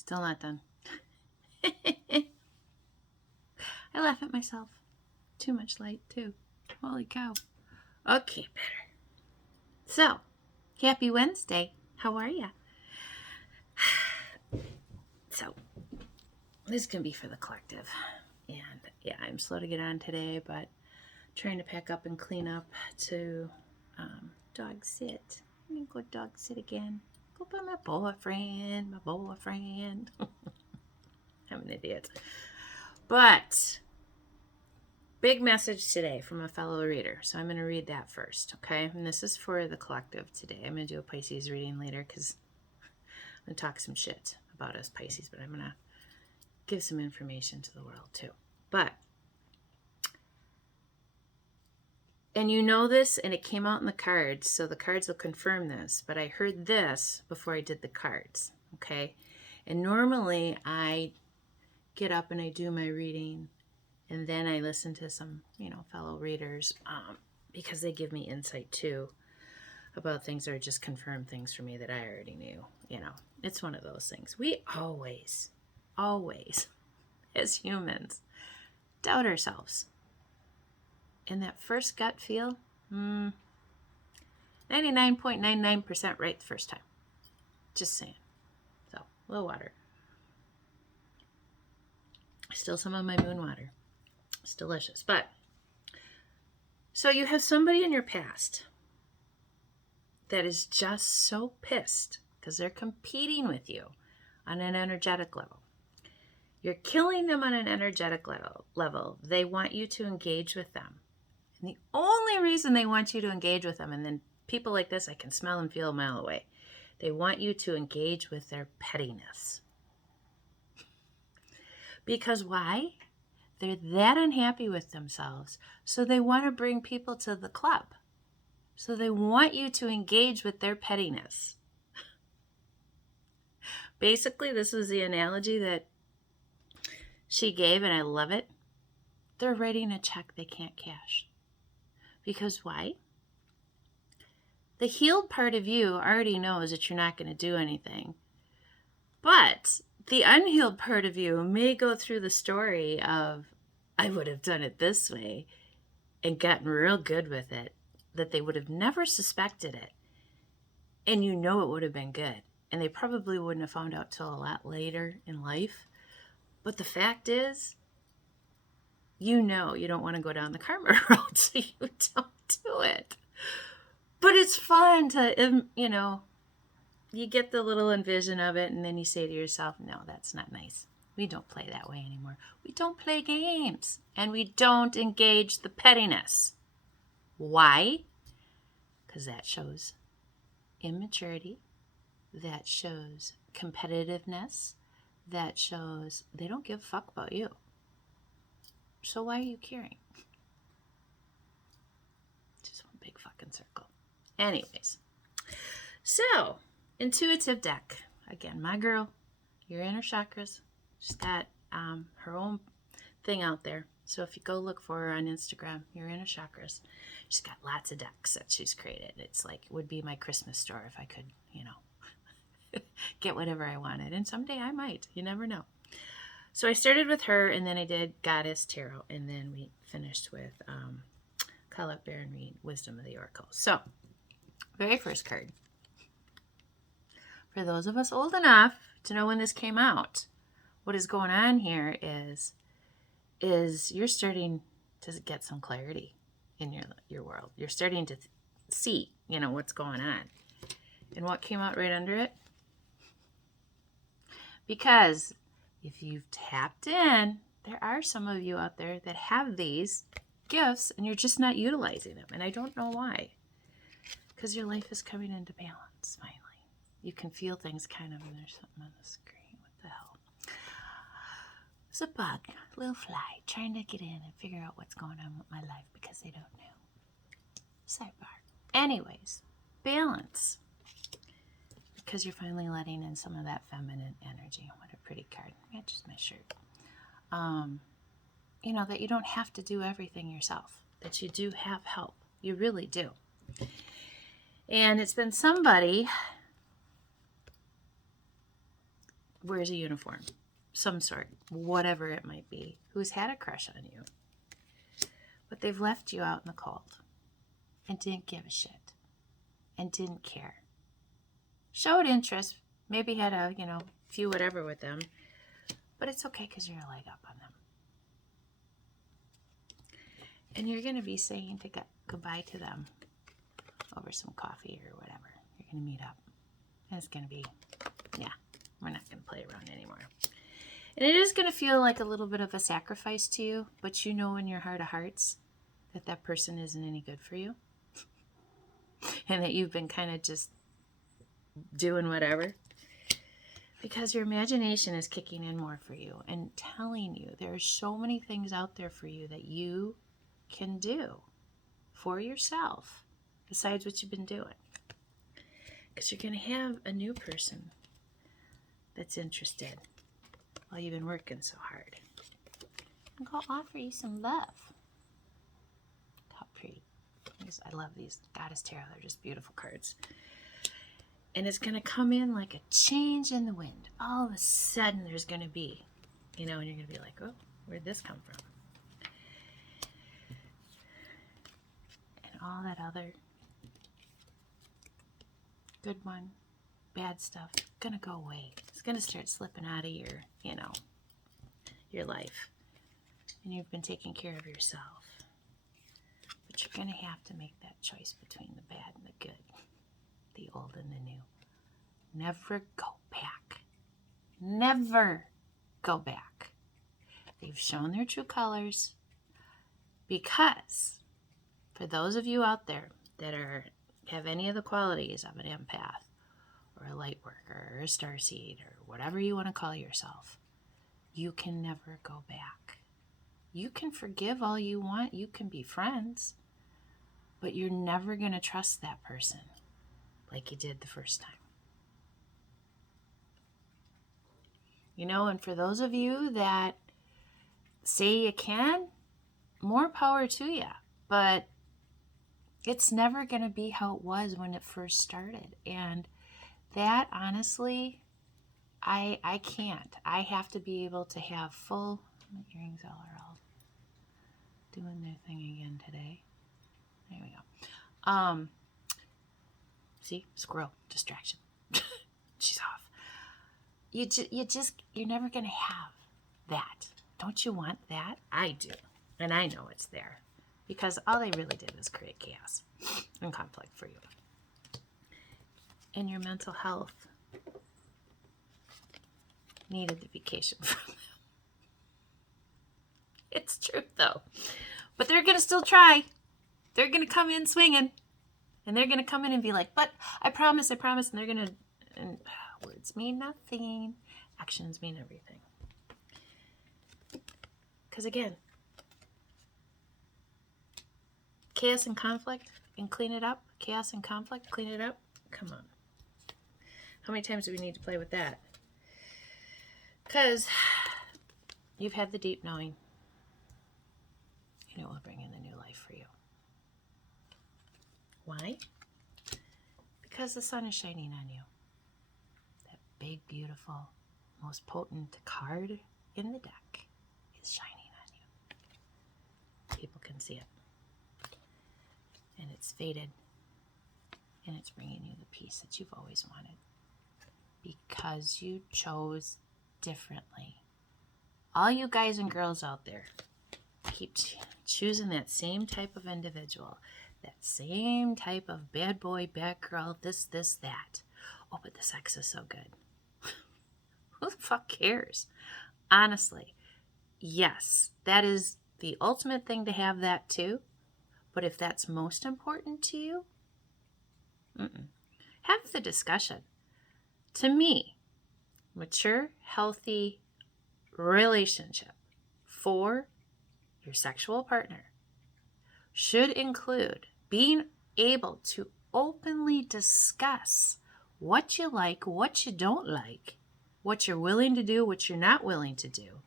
Still not done. I laugh at myself. Too much light, too. Holy cow. Okay, better. So, happy Wednesday. How are ya? So, this can be for the collective. And yeah, I'm slow to get on today, but trying to pack up and clean up to dog sit. I'm going to go dog sit again. Go by my boyfriend. I'm an idiot. But big message today from a fellow reader. So I'm going to read that first, okay? And this is for the collective today. I'm going to do a Pisces reading later because I'm going to talk some shit about us Pisces, but I'm going to give some information to the world too. But, and you know this, and it came out in the cards, so the cards will confirm this, but I heard this before I did the cards, okay? And normally I get up and I do my reading, and then I listen to some, fellow readers because they give me insight too about things or just confirm things for me that I already knew. It's one of those things. We always, as humans, doubt ourselves. And that first gut feel, 99.99% right the first time. Just saying. So, a little water. Still some of my moon water. It's delicious. But, so you have somebody in your past that is just so pissed because they're competing with you on an energetic level. You're killing them on an energetic level. They want you to engage with them. And the only reason they want you to engage with them, and then people like this, I can smell and feel a mile away. They want you to engage with their pettiness. Because why? They're that unhappy with themselves, so they want to bring people to the club. So they want you to engage with their pettiness. Basically, this is the analogy that she gave, and I love it. They're writing a check they can't cash. Because why? The healed part of you already knows that you're not going to do anything. But the unhealed part of you may go through the story of, I would have done it this way and gotten real good with it, that they would have never suspected it. And it would have been good. And they probably wouldn't have found out till a lot later in life. But the fact is, you don't want to go down the karma road, so you don't do it. But it's fun to, you get the little envision of it, and then you say to yourself, no, that's not nice. We don't play that way anymore. We don't play games, and we don't engage the pettiness. Why? Because that shows immaturity. That shows competitiveness. That shows they don't give a fuck about you. So why are you caring? Just one big fucking circle. Anyways. So, intuitive deck. Again, my girl, your inner chakras. She's got her own thing out there. So if you go look for her on Instagram, your inner chakras, she's got lots of decks that she's created. It's like, it would be my Christmas store if I could, get whatever I wanted. And someday I might. You never know. So I started with her, and then I did Goddess Tarot, and then we finished with Colette Baron Reid, Wisdom of the Oracle. So, very first card. For those of us old enough to know when this came out, what is going on here is you're starting to get some clarity in your world. You're starting to see, what's going on. And what came out right under it? Because if you've tapped in, there are some of you out there that have these gifts and you're just not utilizing them. And I don't know why. Because your life is coming into balance, finally. You can feel things kind of, and there's something on the screen. What the hell? It's a bug, a little fly, trying to get in and figure out what's going on with my life because they don't know. Sidebar. Anyways, balance. Because you're finally letting in some of that feminine energy. What a pretty card. Matches my shirt. That you don't have to do everything yourself. That you do have help. You really do. And it's been somebody wears a uniform, some sort, whatever it might be, who's had a crush on you, but they've left you out in the cold and didn't give a shit and didn't care. Showed interest, maybe had a, few whatever with them, but it's okay because you're a leg up on them. And you're going to be saying goodbye to them over some coffee or whatever. You're going to meet up. And it's going to be, we're not going to play around anymore. And it is going to feel like a little bit of a sacrifice to you, but you know in your heart of hearts that that person isn't any good for you. And that you've been kind of just doing whatever. Because your imagination is kicking in more for you and telling you there are so many things out there for you that you can do for yourself besides what you've been doing. Because you're going to have a new person that's interested while you've been working so hard. I'm going to offer you some love. How pretty. I love these Goddess Tarot. They're just beautiful cards. And it's going to come in like a change in the wind. All of a sudden there's going to be, and you're going to be like, oh, where'd this come from? And all that other good one, bad stuff, going to go away. It's going to start slipping out of your life. And you've been taking care of yourself. But you're going to have to make that choice between the bad and the good. The old and the new. Never go back. Never go back. They've shown their true colors. Because for those of you out there that have any of the qualities of an empath or a light worker or a starseed or whatever you want to call yourself, you can never go back. You can forgive all you want. You can be friends. But you're never going to trust that person like you did the first time. And for those of you that say you can, more power to you. But it's never going to be how it was when it first started. And that, honestly, I can't. I have to be able to have full... My earrings all are all doing their thing again today. There we go. See, squirrel distraction. She's off. You're never going to have that. Don't you want that? I do. And I know it's there. Because all they really did was create chaos and conflict for you. And your mental health needed the vacation from them. It's true, though. But they're going to still try. They're going to come in swinging. And they're going to come in and be like, but I promise. And they're going to, and words mean nothing. Actions mean everything. Because again, chaos and conflict and clean it up. Chaos and conflict, clean it up. Come on. How many times do we need to play with that? Because you've had the deep knowing. And it will bring in the new life for you. Why? Because the sun is shining on you. That big, beautiful, most potent card in the deck is shining on you. People can see it. And it's faded. And it's bringing you the peace that you've always wanted. Because you chose differently. All you guys and girls out there, keep choosing that same type of individual. That same type of bad boy, bad girl, this, that. Oh, but the sex is so good. Who the fuck cares? Honestly, yes, that is the ultimate thing to have that too. But if that's most important to you, have the discussion. To me, mature, healthy relationship for your sexual partner should include being able to openly discuss what you like, what you don't like, what you're willing to do, what you're not willing to do.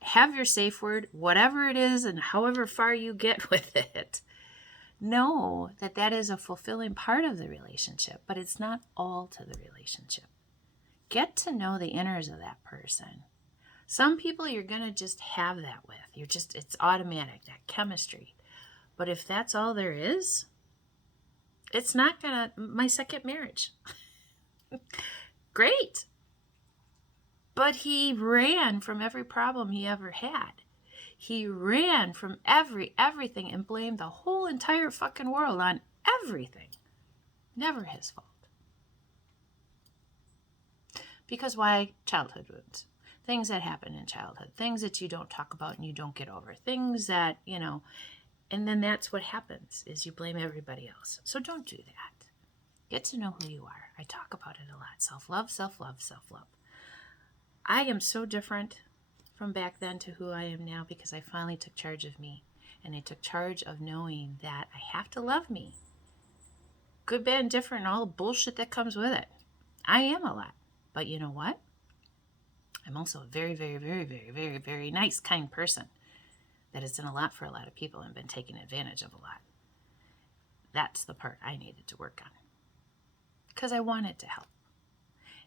Have your safe word, whatever it is, and however far you get with it. Know that is a fulfilling part of the relationship, but it's not all to the relationship. Get to know the inners of that person. Some people you're going to just have that with. It's automatic, that chemistry. But if that's all there is, it's not going to, my second marriage. Great. But he ran from every problem he ever had. He ran from everything and blamed the whole entire fucking world on everything. Never his fault. Because why? Childhood wounds. Things that happen in childhood. Things that you don't talk about and you don't get over. Things that, and then that's what happens, is you blame everybody else. So don't do that. Get to know who you are. I talk about it a lot. Self-love, self-love, self-love. I am so different from back then to who I am now because I finally took charge of me. And I took charge of knowing that I have to love me. Good, bad, and different, and all the bullshit that comes with it. I am a lot. But you know what? I'm also a very, very, very, very, very, very nice, kind person that has done a lot for a lot of people and been taken advantage of a lot. That's the part I needed to work on. Because I wanted to help.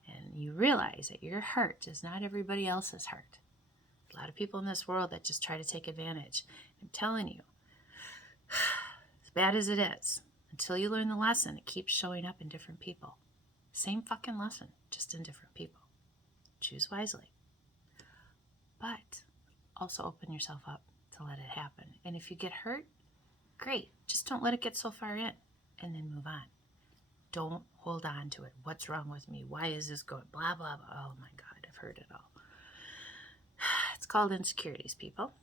And you realize that your heart is not everybody else's heart. A lot of people in this world that just try to take advantage. I'm telling you, as bad as it is, until you learn the lesson, it keeps showing up in different people. Same fucking lesson, just in different people. Choose wisely. But also open yourself up to let it happen. And if you get hurt, great. Just don't let it get so far in and then move on. Don't hold on to it. What's wrong with me? Why is this going? Blah, blah, blah. Oh my God, I've heard it all. It's called insecurities, people.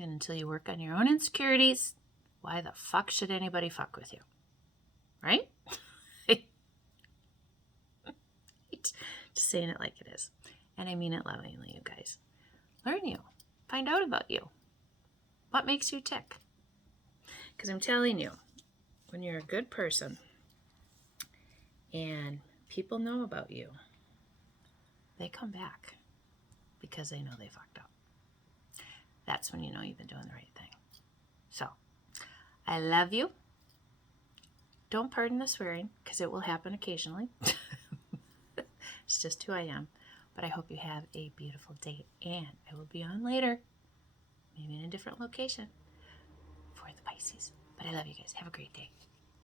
And until you work on your own insecurities, why the fuck should anybody fuck with you? Right? Just saying it like it is. And I mean it lovingly, you guys. Learn you. Find out about you. What makes you tick? Because I'm telling you, when you're a good person and people know about you, they come back because they know they fucked up. That's when you know you've been doing the right thing. So, I love you. Don't pardon the swearing, because it will happen occasionally. It's just who I am. But I hope you have a beautiful day. And I will be on later, maybe in a different location, for the Pisces. But I love you guys. Have a great day.